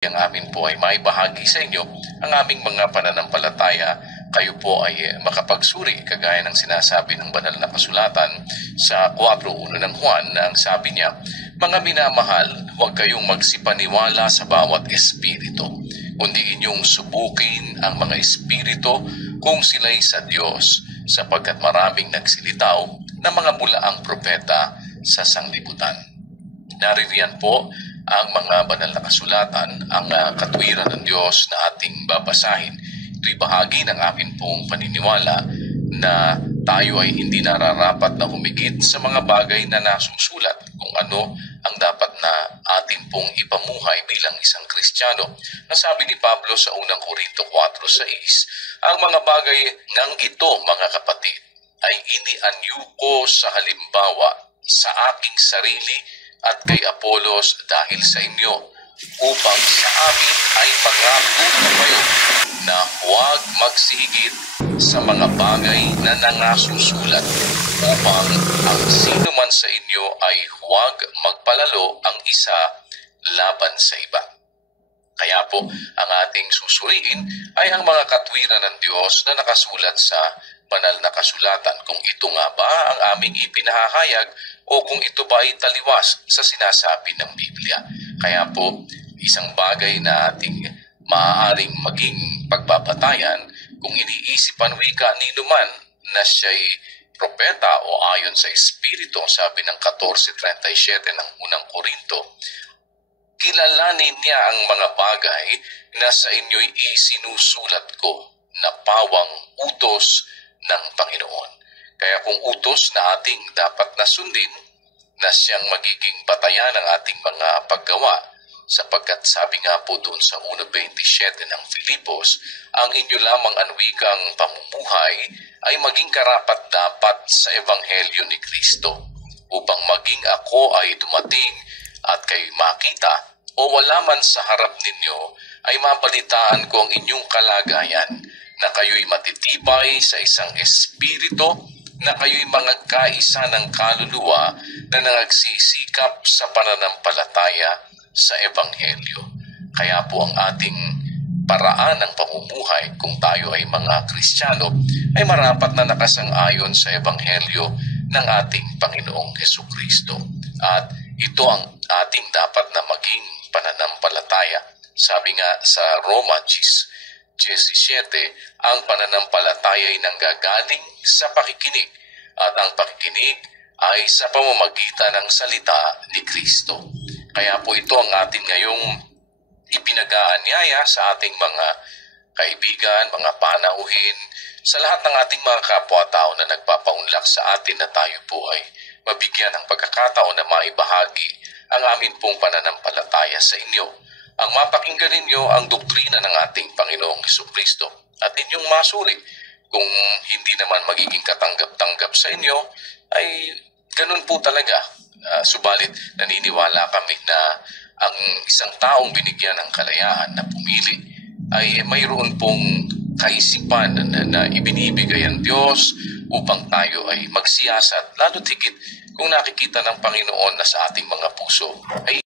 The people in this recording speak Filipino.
ang amin po ay maibahagi sa inyo ang aming mga pananampalataya. Kayo po ay makapagsuri kagaya ng sinasabi ng banal na kasulatan sa 4:1 ng Juan na ang sabi niya, "Mga minamahal, huwag kayong magsipaniwala sa bawat espiritu, kundi inyong subukin ang mga espiritu kung sila'y sa Diyos, sapagkat maraming nagsilitaw na mga bulaang propeta sa sanglibutan." Naririyan po ang mga banal na kasulatan, ang katwiran ng Diyos na ating babasahin. Ito'y bahagi ng amin pong paniniwala na tayo ay hindi nararapat na humigit sa mga bagay na nasusulat kung ano ang dapat na atin pong ipamuhay bilang isang Kristiyano. Nasabi ni Pablo sa unang Korinto 4:6, "Ang mga bagay ng ito, mga kapatid, ay inianyo ko sa halimbawa sa aking sarili at kay Apolos dahil sa inyo, upang sa amin ay pangako kayo na huwag magsigit sa mga bagay na nangasusulat, upang ang sino man sa inyo ay huwag magpalalo ang isa laban sa iba." Kaya po, ang ating susuriin ay ang mga katwiran ng Diyos na nakasulat sa banal na kasulatan, kung ito nga ba ang aming ipinahahayag o kung ito ba ay taliwas sa sinasabi ng Biblia. Kaya po, isang bagay na ating maaaring maging pagbabatayan kung iniisipan wika ni numan na siya'y propeta o ayon sa Espiritu, sabi ng 14:37 ng unang Korinto, "Kilalanin niya ang mga bagay na sa inyo'y isinusulat ko na pawang utos ng Panginoon." Kaya kung utos na ating dapat na sundin, na siyang magiging batayan ng ating mga paggawa, sapagkat sabi nga po doon sa 1:27 ng Filipos, "Ang inyo lamang anwikang pamumuhay ay maging karapat-dapat sa Ebanghelyo ni Kristo, upang maging ako ay dumating at kayo makita o wala man sa harap ninyo, ay mabalitaan ko ang inyong kalagayan, na kayo'y matitibay sa isang espiritu, na kayo'y mga kaisa ng kaluluwa na nagsisikap sa pananampalataya sa Ebanghelyo." Kaya po ang ating paraan ng pamumuhay kung tayo ay mga Kristiyano ay marapat na nakasang-ayon sa Ebanghelyo ng ating Panginoong Hesukristo. At ito ang ating dapat na maging pananampalataya. Sabi nga sa Roma 10:17, "Ang pananampalataya ay nanggagaling sa pakikinig, at ang pakikinig ay sa pamamagitan ng salita ni Kristo." Kaya po ito ang atin ngayong ipinag-aanyaya sa ating mga kaibigan, mga panauhin, sa lahat ng ating mga kapwa-tao na nagpapaunlak sa atin na tayo po ay mabigyan ng pagkakataon na maibahagi ang amin pong pananampalataya sa inyo. Ang mapakinggan ninyo ang doktrina ng ating Panginoong Hesukristo at inyong masuri. Kung hindi naman magiging katanggap-tanggap sa inyo, ay ganun po talaga. Subalit naniniwala kami na ang isang taong binigyan ng kalayaan na pumili ay mayroon pong kaisipan na ibinibigay ang Diyos upang tayo ay magsiyasat, lalo't higit kung nakikita ng Panginoon na sa ating mga puso ay